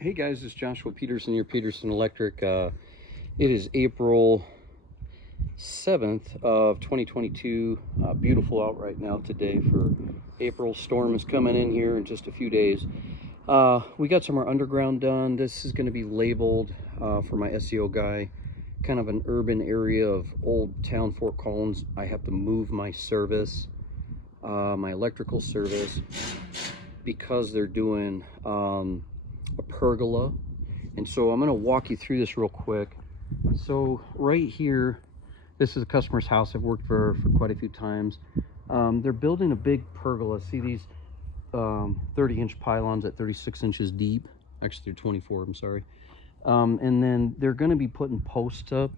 Hey guys, it's Joshua Peterson, your Peterson Electric. It is April 7th of 2022. Beautiful out right now today for April. Storm is coming in here in just a few days. We got some more underground done. This is going to be labeled for my SEO guy, kind of an urban area of Old Town Fort Collins. I have to move my service, my electrical service, because they're doing a pergola. And so I'm going to walk you through this real quick. So right here, this is a customer's house I've worked for quite a few times. They're building a big pergola. See these 30-inch pylons at 36 inches deep. Actually, they're 24, I'm sorry. And then they're going to be putting posts up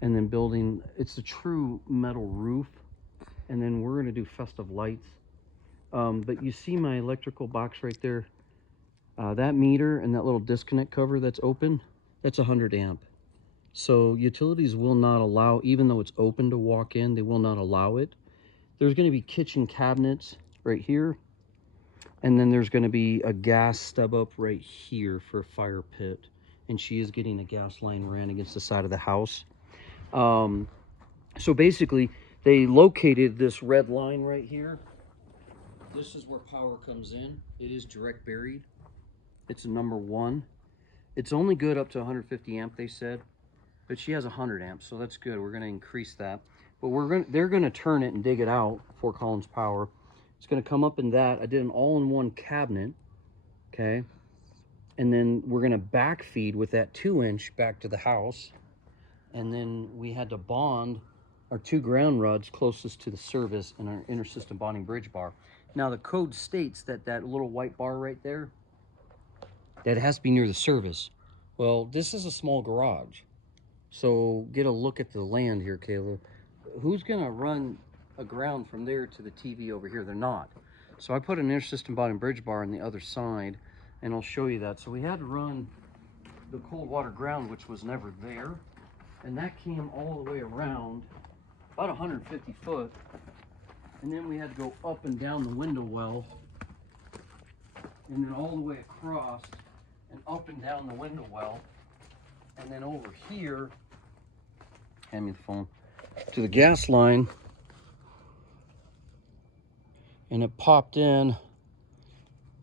and then building, it's a true metal roof. And then we're going to do festive lights. But you see my electrical box right there? That meter and that little disconnect cover that's open, that's 100 amp. So utilities will not allow, even though it's open to walk in, they will not allow it. There's going to be kitchen cabinets right here. And then there's going to be a gas stub up right here for a fire pit. And she is getting a gas line ran against the side of the house. So basically, they located this red line right here. This is where power comes in. It is direct buried. It's a number 1. It's only good up to 150 amp, they said, but she has 100 amps, so that's good. We're going to increase that, but they're going to turn it and dig it out. Fort Collins Power. It's going to come up in that. I did an all-in-one cabinet, okay, and then we're going to backfeed with that 2-inch back to the house, and then we had to bond our 2 ground rods closest to the service and our inter-system bonding bridge bar. Now the code states that that little white bar right there, that has to be near the service. Well, this is a small garage. So get a look at the land here, Kayla. Who's gonna run a ground from there to the TV over here? They're not. So I put an inter-system bonding bridge bar on the other side, and I'll show you that. So we had to run the cold water ground, which was never there. And that came all the way around, about 150 foot. And then we had to go up and down the window well, and then all the way across, and up and down the window well, and then over here, hand me the phone, to the gas line, and it popped in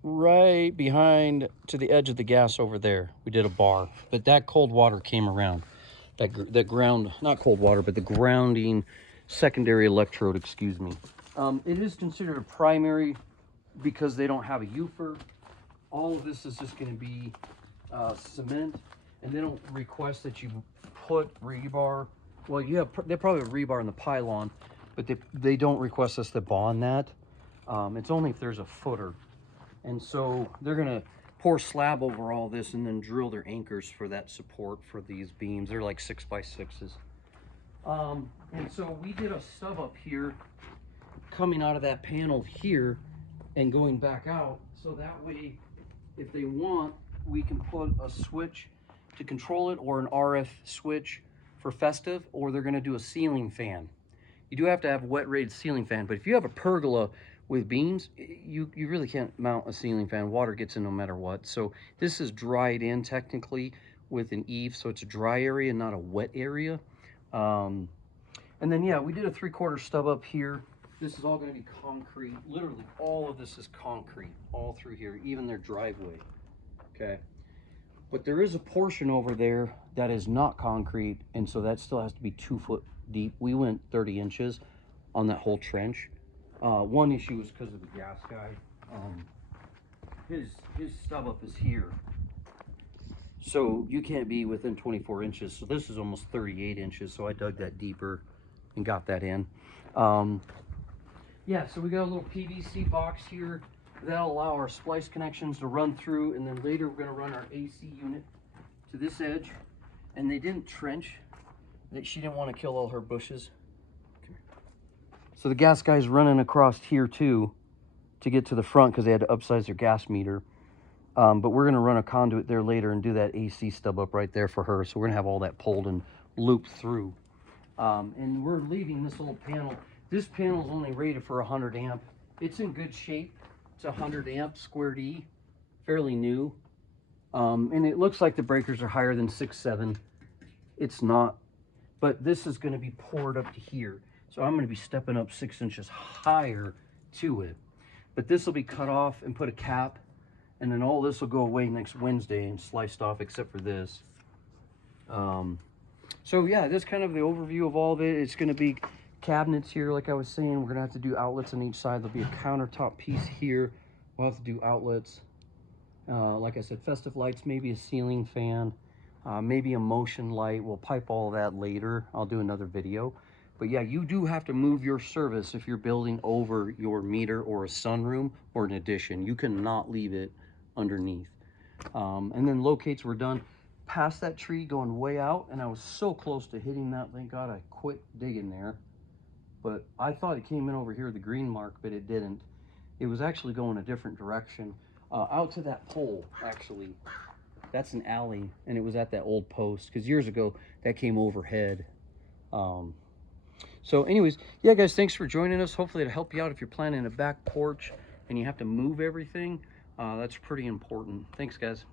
right behind to the edge of the gas over there. We did a bar, but that cold water came around. That ground, not cold water, but the grounding secondary electrode, excuse me. It is considered a primary because they don't have a UFER. All of this is just going to be cement, and they don't request that you put rebar. Well, they probably have rebar in the pylon, but they don't request us to bond that. It's only if there's a footer. And so they're going to pour slab over all this and then drill their anchors for that support for these beams. They're like 6x6s. And so we did a stub up here coming out of that panel here and going back out, so that way if they want, we can put a switch to control it, or an RF switch for festive, or they're going to do a ceiling fan. You do have to have a wet rated ceiling fan, but if you have a pergola with beams, you really can't mount a ceiling fan. Water gets in no matter what. So this is dried in technically with an eave, so it's a dry area, not a wet area. And then yeah, we did a 3/4 stub up here. This is all going to be concrete. Literally all of this is concrete all through here, even their driveway. Okay, but there is a portion over there that is not concrete, and so that still has to be 2 foot deep. We went 30 inches on that whole trench. One issue was because of the gas guy. His stub up is here, so you can't be within 24 inches. So this is almost 38 inches, so I dug that deeper and got that in. Yeah, so we got a little PVC box here that'll allow our splice connections to run through, and then later we're going to run our AC unit to this edge. And they didn't trench. She didn't want to kill all her bushes. So the gas guy's running across here too to get to the front because they had to upsize their gas meter. But we're going to run a conduit there later and do that AC stub up right there for her. So we're going to have all that pulled and looped through. And we're leaving this little panel. This panel is only rated for 100 amp. It's in good shape. It's 100 amp squared E, fairly new. And it looks like the breakers are higher than 6'7". It's not, but this is going to be poured up to here. So I'm going to be stepping up 6 inches higher to it. But this will be cut off and put a cap, and then all this will go away next Wednesday and sliced off except for this. So yeah, that's kind of the overview of all of it. It's going to be cabinets here, like I was saying. We're going to have to do outlets on each side. There'll be a countertop piece here. We'll have to do outlets. Like I said, festive lights, maybe a ceiling fan, maybe a motion light. We'll pipe all that later. I'll do another video. But yeah, you do have to move your service if you're building over your meter or a sunroom or an addition. You cannot leave it underneath. And then locates were done past that tree going way out, and I was so close to hitting that. Thank God I quit digging there. But I thought it came in over here, the green mark, but it didn't. It was actually going a different direction. Out to that pole, actually. That's an alley, and it was at that old post, because years ago, that came overhead. So anyways, yeah, guys, thanks for joining us. Hopefully it'll help you out if you're planning a back porch and you have to move everything. That's pretty important. Thanks, guys.